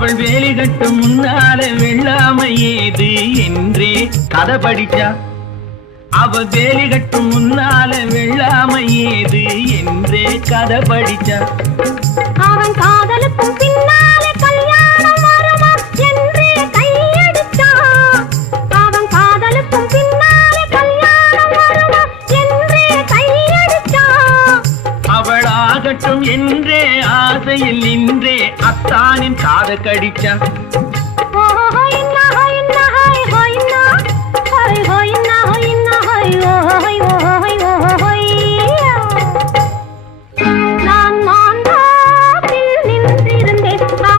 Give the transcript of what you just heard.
அவள் வேலி கட்டும் முன்னால வெள்ளாமை ஏது என்றே கதை படிச்சா. அவ வேலி கட்டும் முன்னால வெள்ளாமை ஏது என்றே கதை படிச்சா. அவன் காதலுக்கும் பின்னாலே கல்யாணம் வருமா என்றே கையடிச்சா. அவன் காதலுக்கும் பின்னாலே கல்யாணம் வருமா என்றே கையடிச்சா. அவளாகட்டும் என்றே ஆசையில் நின்றே அத்தானின் காத கடிச்சா.